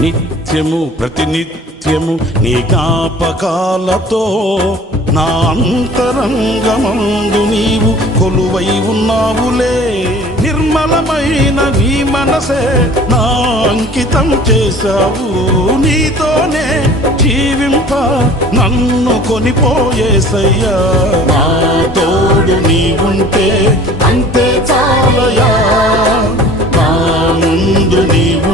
నిత్యము ప్రతినిత్యము నీ జ్ఞాపకాలతో నా అంతరంగమందు నీవు కొలువై ఉన్నావులే. నిర్మలమైన నీ మనసే నా అంకితం చేశావు. నీతోనే జీవింప నన్ను కొనిపోయేసయ్యా. నా తోడు నీవుంటే అంతే చాలయా. నా ముందు నీవు